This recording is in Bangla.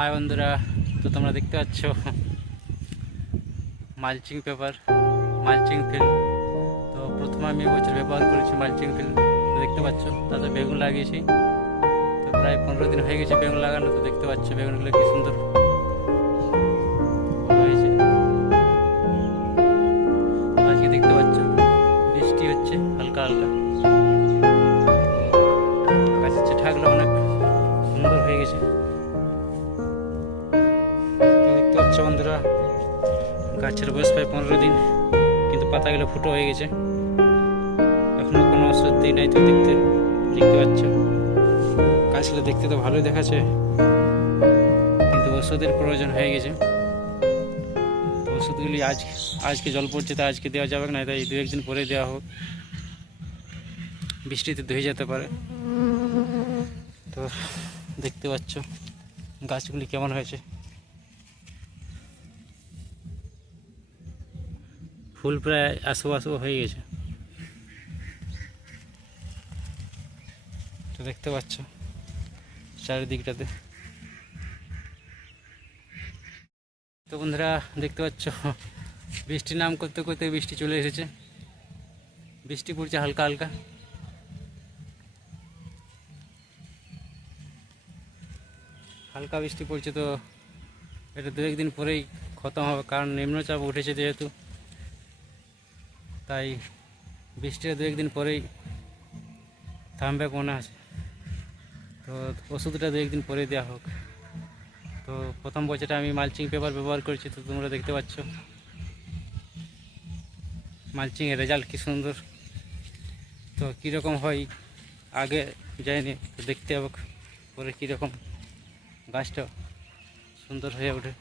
হাই বন্ধুরা, তো তোমরা দেখতে পাচ্ছ মালচিং পেপার, মালচিং ফিল্ম। তো প্রথমে আমি এবছর ব্যবহার করেছি মালচিং ফিল্ম, তো দেখতে পাচ্ছ। তাতে বেগুন লাগিয়েছি, তো প্রায় 15 দিন হয়ে গেছে বেগুন লাগানো। তো দেখতে পাচ্ছ বেগুনগুলো কি সুন্দর বড় হয়েছে। আজকে দেখতে পাচ্ছ বৃষ্টি হচ্ছে হালকা হালকা, গাছের চিঠাগুলো অনেক সুন্দর হয়ে গেছে। দেখতে পাচ্ছ বন্ধুরা, গাছের বয়স প্রায় 15 দিন, কিন্তু পাতাগুলো ফুটো হয়ে গেছে। এখনো কোনো ওষুধ দিই নাই। তো দেখতে পাচ্ছ গাছগুলো দেখতে তো ভালোই দেখাচ্ছে, কিন্তু ওষুধের প্রয়োজন হয়ে গেছে। ওষুধগুলি আজকে জল পড়ছে, তো আজকে দেওয়া যাবে না, তাই 2-1 দিন পরে দেওয়া হোক, বৃষ্টিতে ধুয়ে যেতে পারে। তো দেখতে পাচ্ছ গাছগুলি কেমন হয়েছে, ফুল প্রায় আসো হয়ে গেছে। তো দেখতে পাচ্ছ চারিদিকটাতে। তো বন্ধুরা দেখতে পাচ্ছ বৃষ্টির নাম করতে করতে বৃষ্টি চলে এসেছে। বৃষ্টি পড়ছে হালকা হালকা, হালকা বৃষ্টি পড়ছে। তো এটা 2-1 দিন পরেই খতম হবে, কারণ নিম্নচাপ উঠেছে যেহেতু, তাই বৃষ্টিটা 2-1 দিন পরেই থামবে মনে আছে। তো ওষুধটা 2-1 দিন পরে দেওয়া হোক। তো প্রথম বছরটা আমি মালচিং পেপার ব্যবহার করেছি, তো তোমরা দেখতে পাচ্ছ মালচিংয়ের রেজাল্ট কী সুন্দর। তো কীরকম হয় আগে যায়নি, তো দেখতে হবে পরে কীরকম গাছটা সুন্দর হয়ে ওঠে।